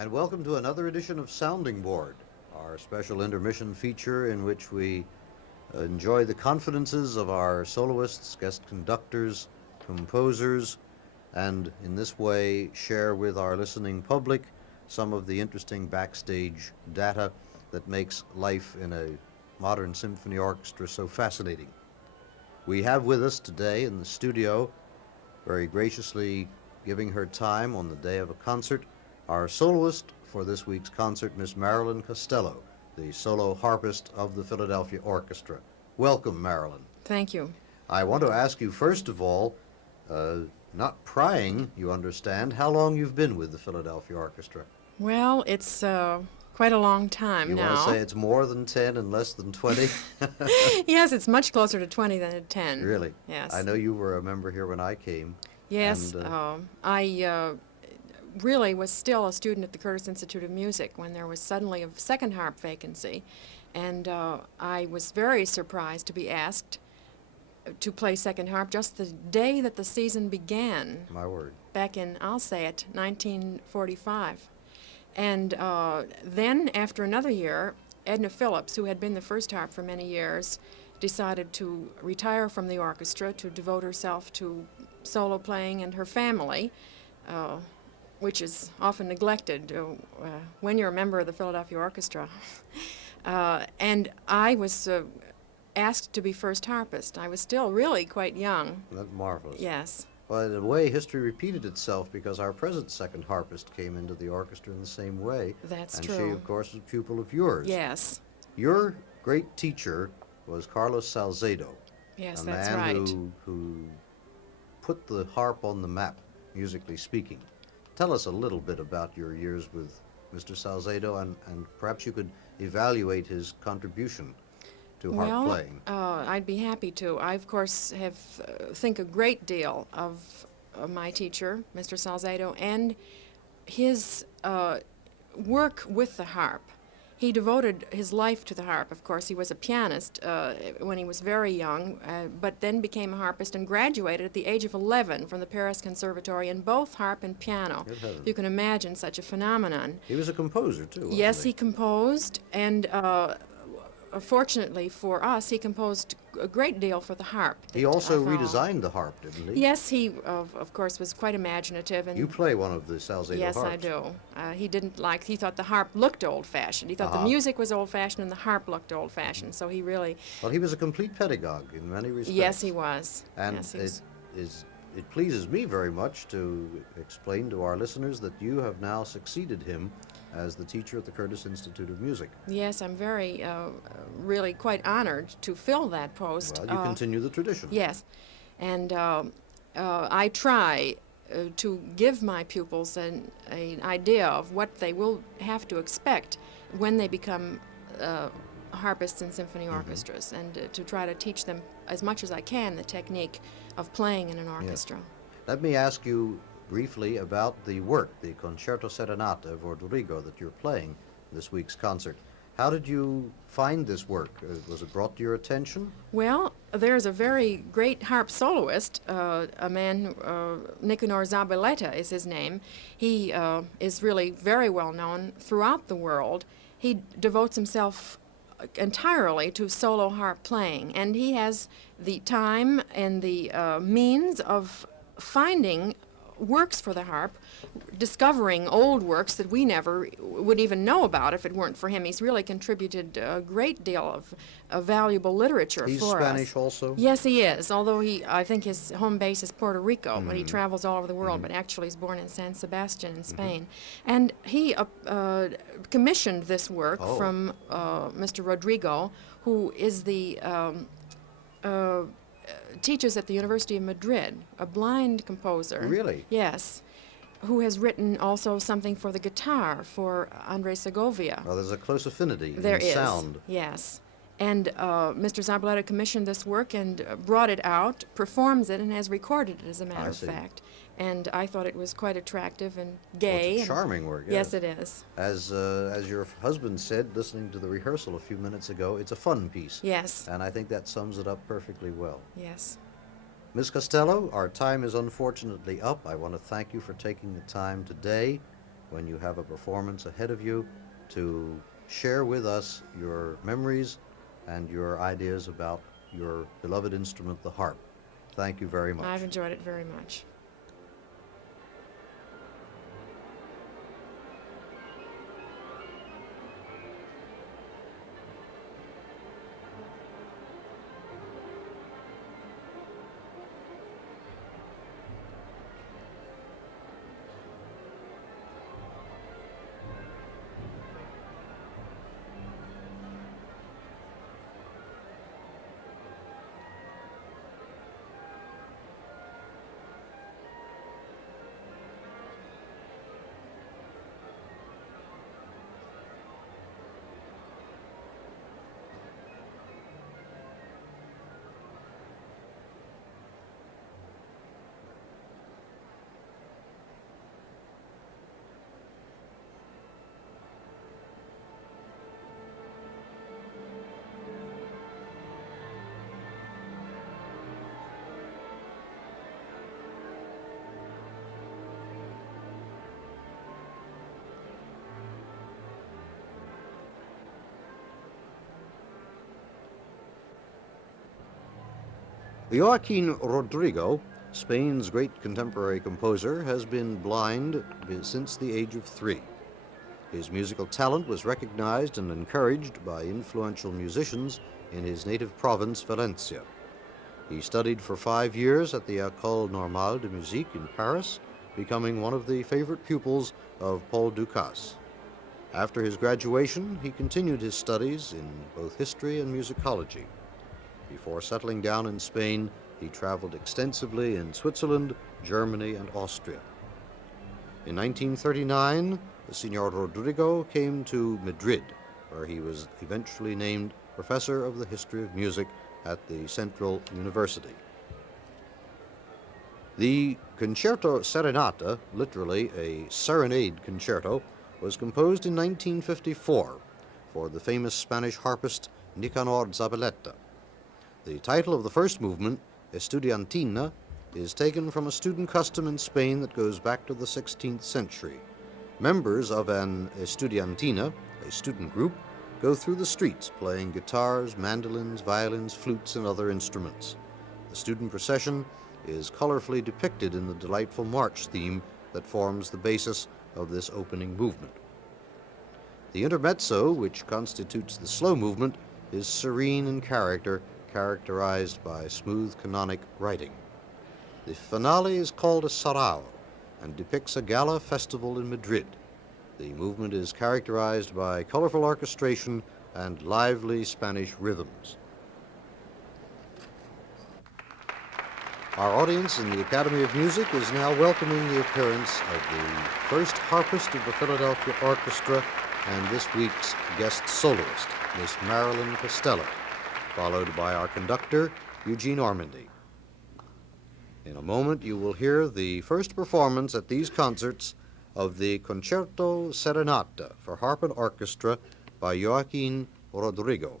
And welcome to another edition of Sounding Board, our special intermission feature in which we enjoy the confidences of our soloists, guest conductors, composers, and in this way share with our listening public some of the interesting backstage data that makes life in a modern symphony orchestra so fascinating. We have with us today in the studio, very graciously giving her time on the day of a concert, our soloist for this week's concert, Miss Marilyn Costello, the solo harpist of the Philadelphia Orchestra. Welcome, Marilyn. Thank you. I want to ask you, first of all, not prying, you understand, how long you've been with the Philadelphia Orchestra. Well, it's quite a long time now. You want to say it's more than 10 and less than 20? Yes, it's much closer to 20 than to 10. Really? Yes. I know you were a member here when I came. Yes, And, I really was still a student at the Curtis Institute of Music when there was suddenly a second harp vacancy, and I was very surprised to be asked to play second harp just the day that the season began. my word. Back in, I'll say it, 1945. And then, after another year, Edna Phillips, who had been the first harp for many years, decided to retire from the orchestra to devote herself to solo playing and her family, which is often neglected when you're a member of the Philadelphia Orchestra. And I was asked to be first harpist. I was still really quite young. That's marvelous. Yes. Well, in a way, history repeated itself because our present second harpist came into the orchestra in the same way. That's and true. she, of course, was a pupil of yours. Yes. Your great teacher was Carlos Salcedo. Yes, a that's man right. who put the harp on the map, musically speaking. Tell us a little bit about your years with Mr. Salcedo, and perhaps you could evaluate his contribution to harp playing. I'd be happy to. I, of course, have think a great deal of my teacher, Mr. Salcedo, and his work with the harp. He devoted his life to the harp. Of course, he was a pianist when he was very young, but then became a harpist and graduated at the age of 11 from the Paris Conservatory in both harp and piano. Good heavens. You can imagine such a phenomenon. He was a composer, too, wasn't Yes, he composed, and fortunately for us, he composed a great deal for the harp. He that also I found. redesigned the harp, didn't he? Yes, he, of course, was quite imaginative. And You play one of the Salcedo yes, harps. I do. He thought the harp looked old-fashioned. He thought the music was old-fashioned and the harp looked old-fashioned, so he really... Well, he was a complete pedagogue in many respects. Yes, he was. And Yes, he was. it pleases me very much to explain to our listeners that you have now succeeded him as the teacher at the Curtis Institute of Music. Yes, I'm very, really quite honored to fill that post. Well, you continue the tradition. Yes, and I try to give my pupils an idea of what they will have to expect when they become harpists in symphony orchestras, and to try to teach them as much as I can the technique of playing in an orchestra. Let me ask you briefly about the work, the Concerto Serenata of Rodrigo that you're playing this week's concert. How did you find this work? Was it brought to your attention? Well, there's a very great harp soloist, a man, Nicanor Zabaleta is his name. He is really very well known throughout the world. He devotes himself entirely to solo harp playing, and he has the time and the means of finding works for the harp, discovering old works that we never would even know about if it weren't for him. He's really contributed a great deal of valuable literature He's for us. Spanish also? Yes, he is, although I think his home base is Puerto Rico, but he travels all over the world, but actually he's born in San Sebastian in Spain. And he commissioned this work from Mr. Rodrigo, who is the teaches at the University of Madrid, a blind composer. Really? Yes, who has written also something for the guitar for Andres Segovia. Well, there's a close affinity There in is, sound. yes. And Mr. Zabaleta commissioned this work and brought it out, performs it, and has recorded it, as a matter of see. fact. And I thought it was quite attractive and Well, gay. it's a and- charming work, Yes, it is. As your husband said, listening to the rehearsal a few minutes ago, it's a fun piece. Yes, And I think that sums it up perfectly well. yes. Ms. Costello, our time is unfortunately up. I want to thank you for taking the time today when you have a performance ahead of you to share with us your memories and your ideas about your beloved instrument, the harp. Thank you very much. I've enjoyed it very much. Joaquin Rodrigo, Spain's great contemporary composer, has been blind since the age of 3. His musical talent was recognized and encouraged by influential musicians in his native province, Valencia. He studied for 5 years at the École Normale de Musique in Paris, becoming one of the favorite pupils of Paul Dukas. After his graduation, he continued his studies in both history and musicology. Before settling down in Spain, he traveled extensively in Switzerland, Germany, and Austria. In 1939, Senor Rodrigo came to Madrid, where he was eventually named Professor of the History of Music at the Central University. The Concerto Serenata, literally a serenade concerto, was composed in 1954 for the famous Spanish harpist Nicanor Zabaleta. The title of the first movement, Estudiantina, is taken from a student custom in Spain that goes back to the 16th century. Members of an estudiantina, a student group, go through the streets playing guitars, mandolins, violins, flutes, and other instruments. The student procession is colorfully depicted in the delightful march theme that forms the basis of this opening movement. The intermezzo, which constitutes the slow movement, is serene in character, characterized by smooth canonic writing. The finale is called a sarao and depicts a gala festival in Madrid. The movement is characterized by colorful orchestration and lively Spanish rhythms. Our audience in the Academy of Music is now welcoming the appearance of the first harpist of the Philadelphia Orchestra and this week's guest soloist, Miss Marilyn Costello, followed by our conductor, Eugene Ormandy. In a moment, you will hear the first performance at these concerts of the Concerto Serenata for harp and orchestra by Joaquin Rodrigo.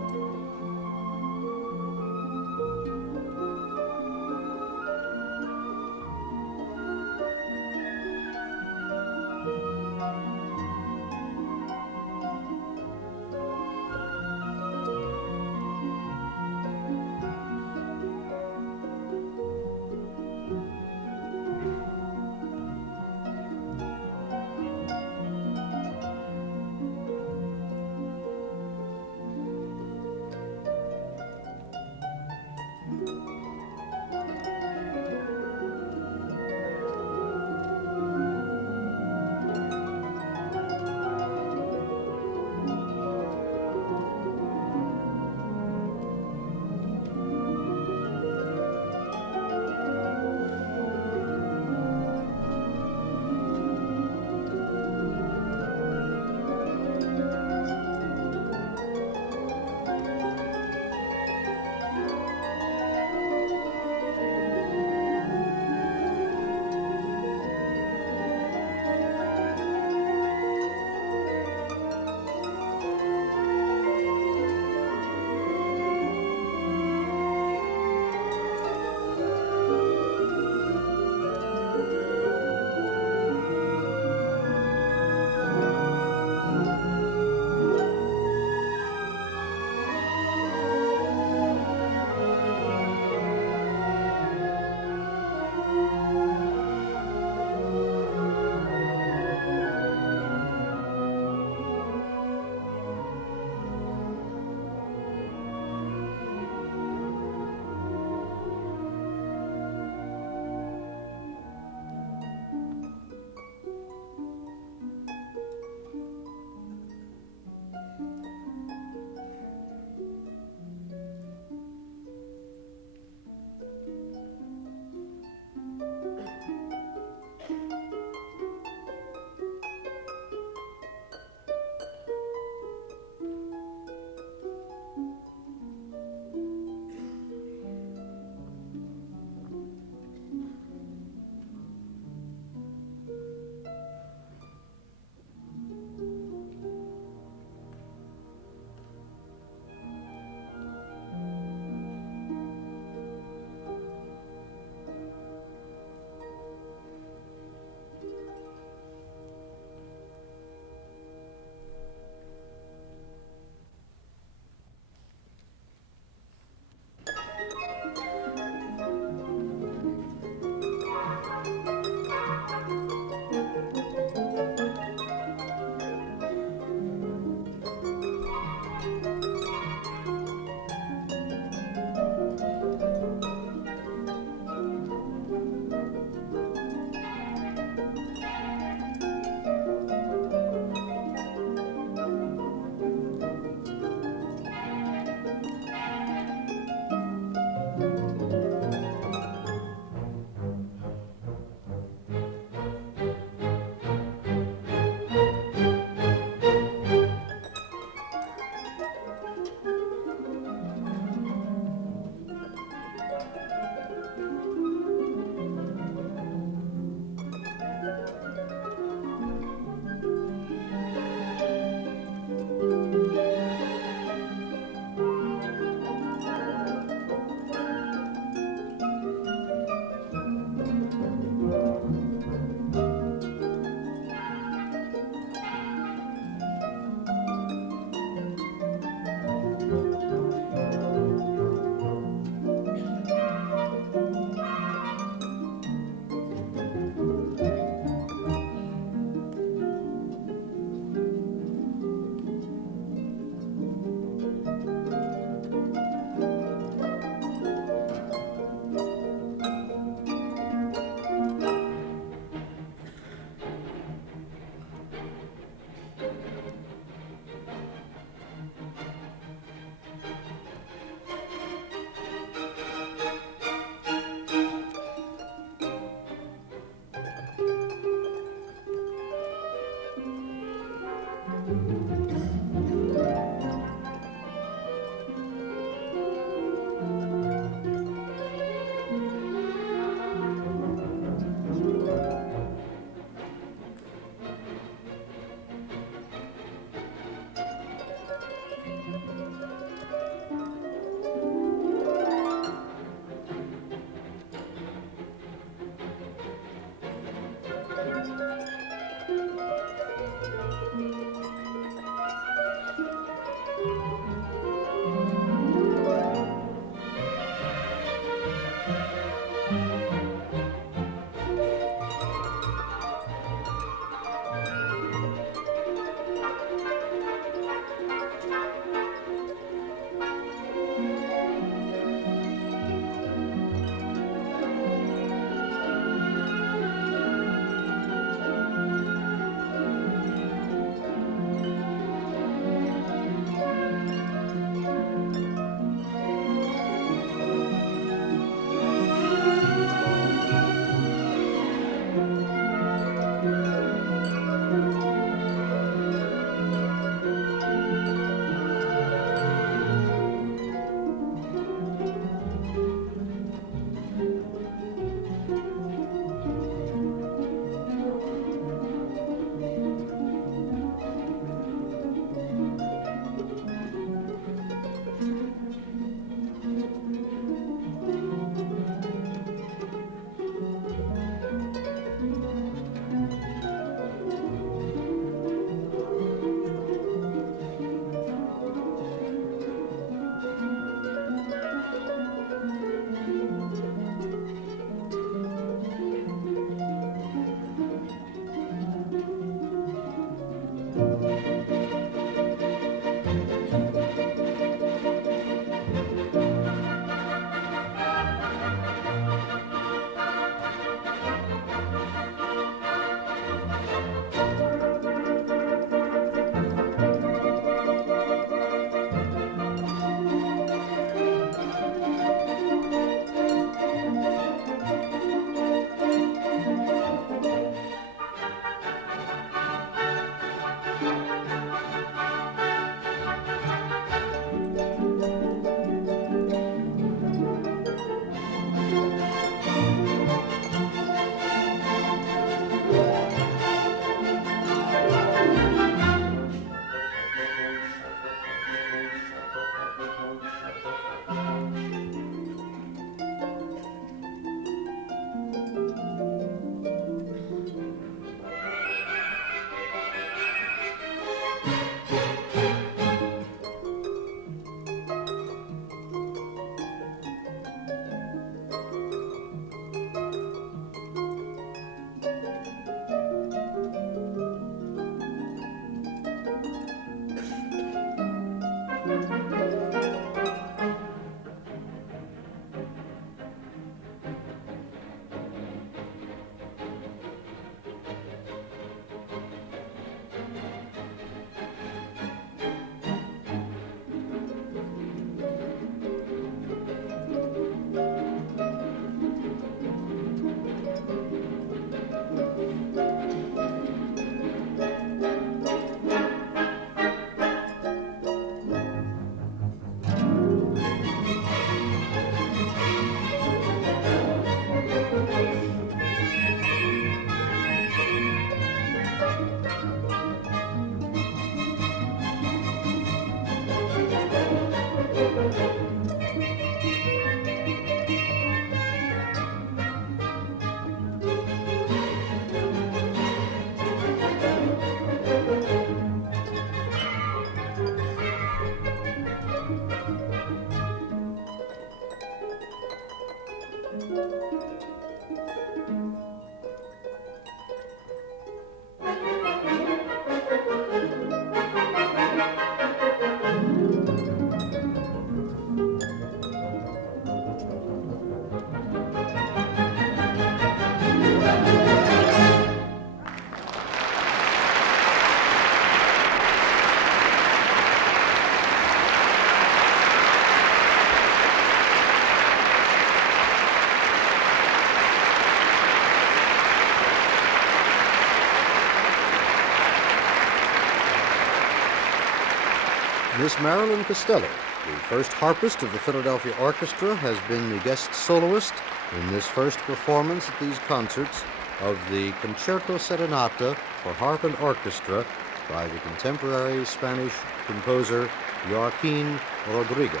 Miss Marilyn Costello, the first harpist of the Philadelphia Orchestra, has been the guest soloist in this first performance at these concerts of the Concerto Serenata for harp and orchestra by the contemporary Spanish composer Joaquin Rodrigo.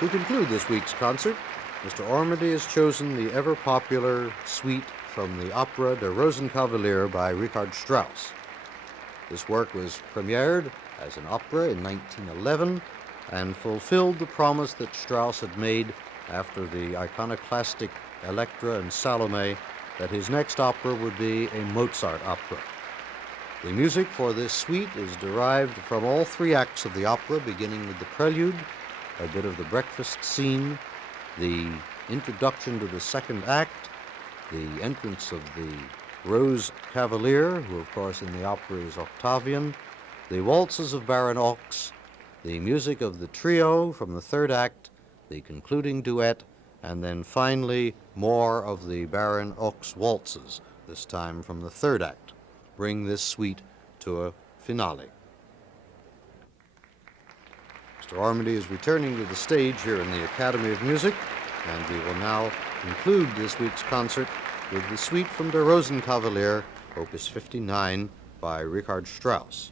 To conclude this week's concert, Mr. Ormandy has chosen the ever-popular suite from the opera Der Rosenkavalier by Richard Strauss. This work was premiered as an opera in 1911 and fulfilled the promise that Strauss had made after the iconoclastic Electra and Salome that his next opera would be a Mozart opera. The music for this suite is derived from all three acts of the opera, beginning with the prelude, a bit of the breakfast scene, the introduction to the second act, the entrance of the Rosenkavalier, who of course in the opera is Octavian, the waltzes of Baron Ochs, the music of the trio from the third act, the concluding duet, and then finally more of the Baron Ochs waltzes, this time from the third act, bring this suite to a finale. Mr. Ormandy is returning to the stage here in the Academy of Music, and we will now conclude this week's concert with the suite from Der Rosenkavalier, Opus 59, by Richard Strauss.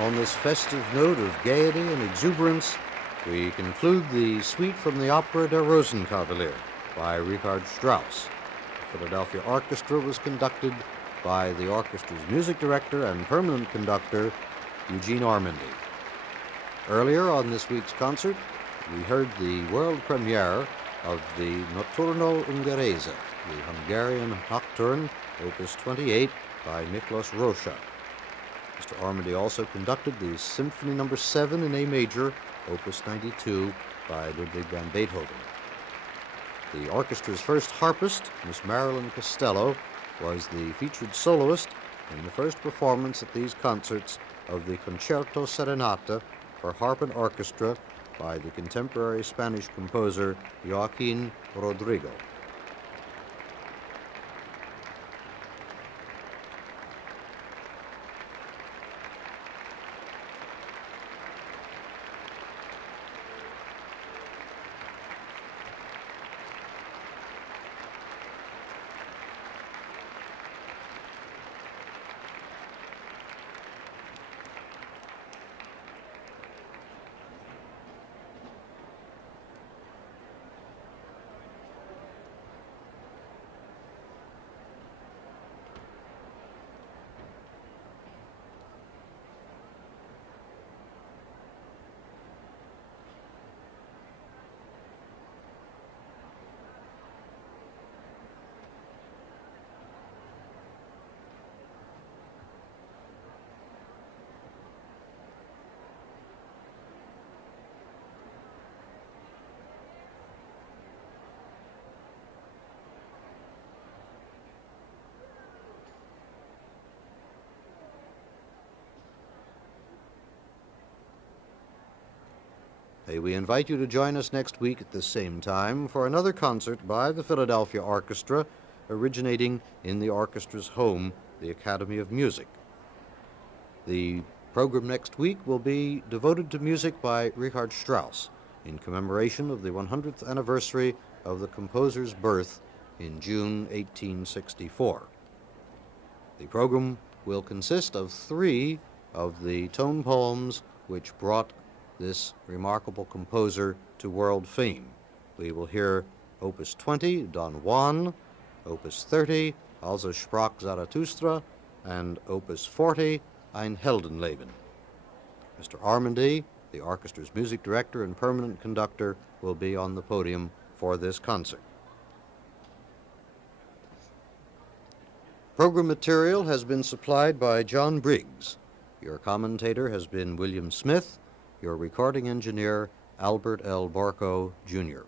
On this festive note of gaiety and exuberance, we conclude the suite from the opera Der Rosenkavalier by Richard Strauss. The Philadelphia Orchestra was conducted by the orchestra's music director and permanent conductor, Eugene Ormandy. Earlier on this week's concert, we heard the world premiere of the Notturno Ungherese, the Hungarian nocturne, Opus 28, by Miklos Rózsa. Mr. Ormandy also conducted the Symphony No. 7 in A major, Opus 92, by Ludwig van Beethoven. The orchestra's first harpist, Miss Marilyn Costello, was the featured soloist in the first performance at these concerts of the Concerto Serenata for harp and orchestra by the contemporary Spanish composer Joaquin Rodrigo. We invite you to join us next week at the same time for another concert by the Philadelphia Orchestra, originating in the orchestra's home, the Academy of Music. The program next week will be devoted to music by Richard Strauss in commemoration of the 100th anniversary of the composer's birth in June 1864. The program will consist of 3 of the tone poems which brought this remarkable composer to world fame. We will hear Opus 20, Don Juan, Opus 30, Also sprach Zarathustra, and Opus 40, Ein Heldenleben. Mr. Ormandy, the orchestra's music director and permanent conductor, will be on the podium for this concert. Program material has been supplied by John Briggs. Your commentator has been William Smith. Your recording engineer, Albert L. Barco, Jr.